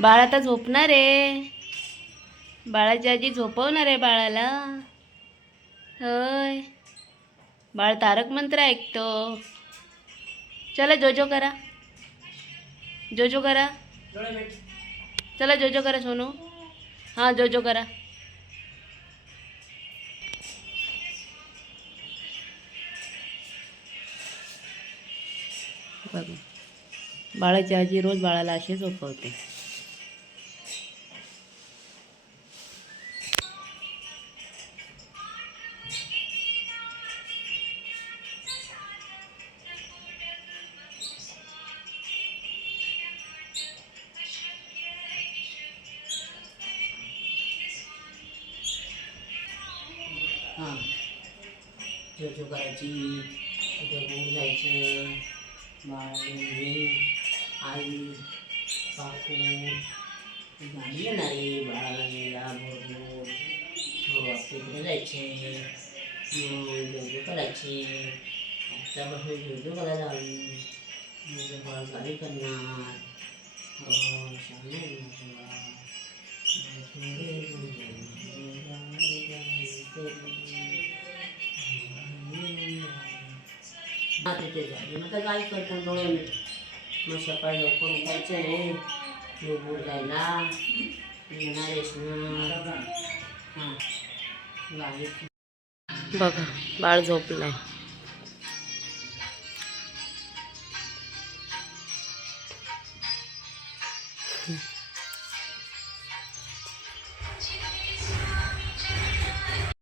बाळ आता झोपणार आहे. बाळाची आजी झोपवणार आहे बाळाला. होय, बाळ तारक मंत्र ऐकतो. चला जोजो करा, जोजो करा. चला जोजो करा सोनू. हां जोजो करा. बघा, बाळाची आजी रोज बाळाला अशी झोपवते. हां, जोजो करायची, कुठे दूर जायचं, बाळाने आई काकू गाडी येणारी बाळाला न्यायला बरोबर. हो तिकडे जायचे, जोजो करायची. आत्तापासून जोजो करायला हवी. माझं बाळ गाडी करणार. हो सांगा ना तिथे जायचं. मग तर काय करतो डोळे मग सकाळी लवकर उठायचं आहे दूर जायला. येणार आहेस ना? हां गाडी. बघा बाळ झोपलं आहे.